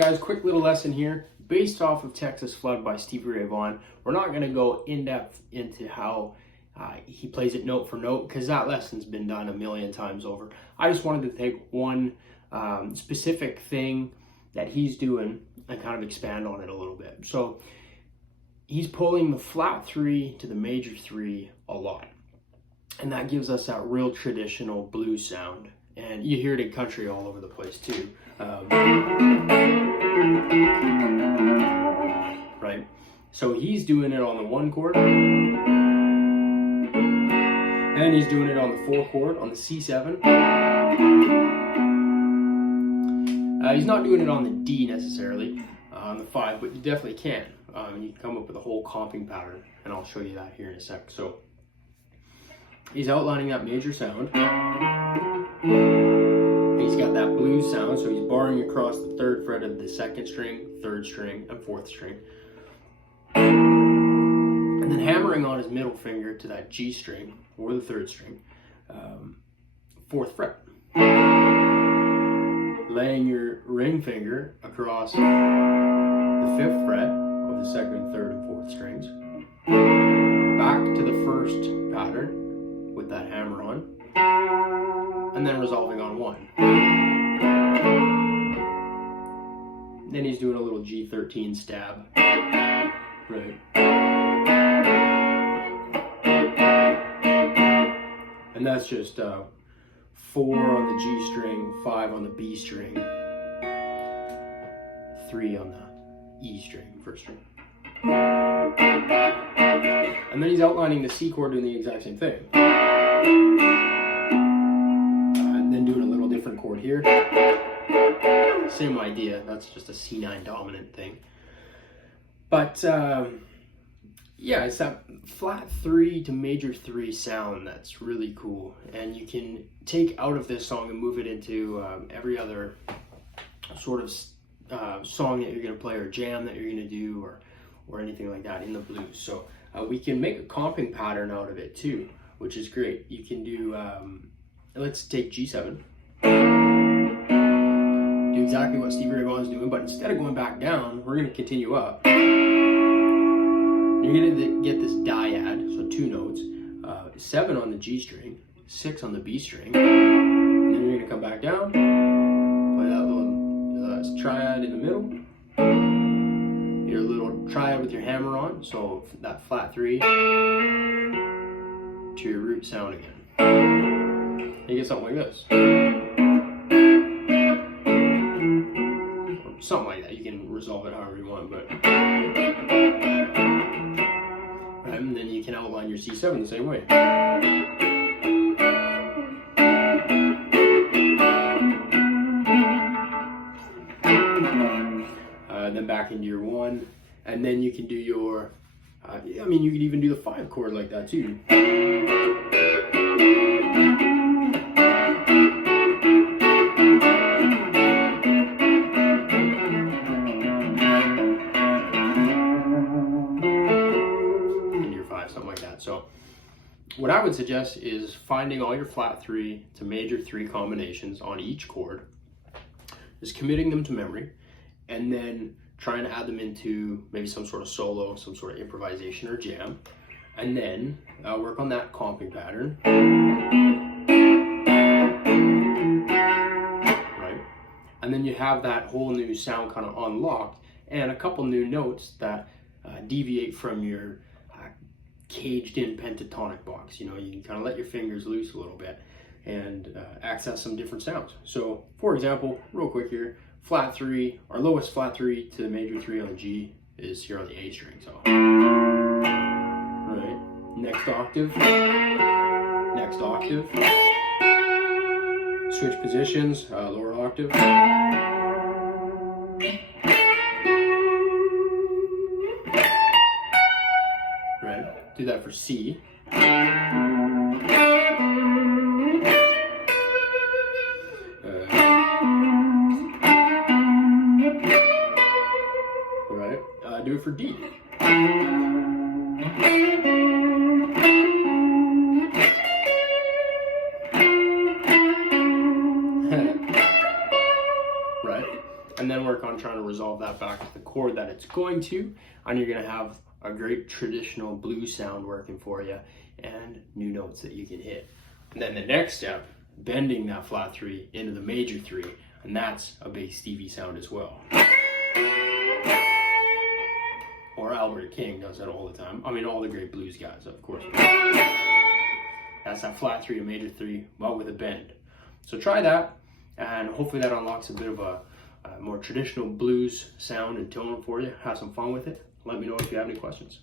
guys, quick little lesson here based off of Texas Flood by Stevie Ray Vaughan. We're not going to go in depth into how he plays it note for note because that lesson's been done a million times over. I just wanted to take one specific thing that he's doing and kind of expand on it a little bit. So he's pulling the flat 3 to the major 3 a lot, and that gives us that real traditional blues sound, and you hear it in country all over the place too. Right? So he's doing it on the 1 chord, and he's doing it on the 4 chord on the C7. He's not doing it on the D necessarily, on the 5, but you definitely can. You can come up with a whole comping pattern, and I'll show you that here in a sec. So he's outlining that major sound. He's got that blues sound, so he's barring across the 3rd fret of the 2nd string, 3rd string, and 4th string. And then hammering on his middle finger to that G string, or the 3rd string, 4th fret. Laying your ring finger across the 5th fret of the 2nd, 3rd, and 4th strings. Back to the 1st pattern with that hammer on. And then resolving on 1. Then he's doing a little G13 stab. Right. And that's just 4 on the G string, 5 on the B string, 3 on the E string, 1st string. And then he's outlining the C chord doing the exact same thing. And then doing a little different chord here. Same idea, that's just a C9 dominant thing. But yeah, it's that flat 3 to major 3 sound that's really cool. And you can take out of this song and move it into every other sort of song that you're going to play, or jam that you're going to do, or anything like that in the blues. So we can make a comping pattern out of it too, which is great. You can do, let's take G7. Do exactly what Stevie Ray Vaughan's doing, but instead of going back down, we're going to continue up. You're going to get this dyad, so 2 notes, 7 on the G string, 6 on the B string, and then you're going to come back down, play that little triad in the middle, your little triad with your hammer on, so that flat 3 to your root sound again. You get something like this. Or something like that. You can resolve it however you want, but... And then you can outline your C7 the same way. Then back into your 1, and then you can do your, I mean, you could even do the 5 chord like that too. Something like that. So what I would suggest is finding all your flat 3 to major 3 combinations on each chord, just committing them to memory, and then trying to add them into maybe some sort of solo, some sort of improvisation or jam, and then work on that comping pattern. Right? And then you have that whole new sound kind of unlocked, and a couple new notes that deviate from your caged in pentatonic box. You know, you can kind of let your fingers loose a little bit and access some different sounds. So for example, real quick here, flat 3, our lowest flat 3 to the major 3 on the G is here on the A string. So right, next octave, switch positions, lower octave. Do that for C. Right. Do it for D. Right. And then work on trying to resolve that back to the chord that it's going to, and you're going to have a great traditional blues sound working for you and new notes that you can hit. And then the next step, bending that flat 3 into the major 3, and that's a big Stevie sound as well. Or Albert King does that all the time. I mean, all the great blues guys, of course. That's that flat 3 to major 3, but with a bend. So try that, and hopefully that unlocks a bit of a more traditional blues sound and tone for you. Have some fun with it. Let me know if you have any questions.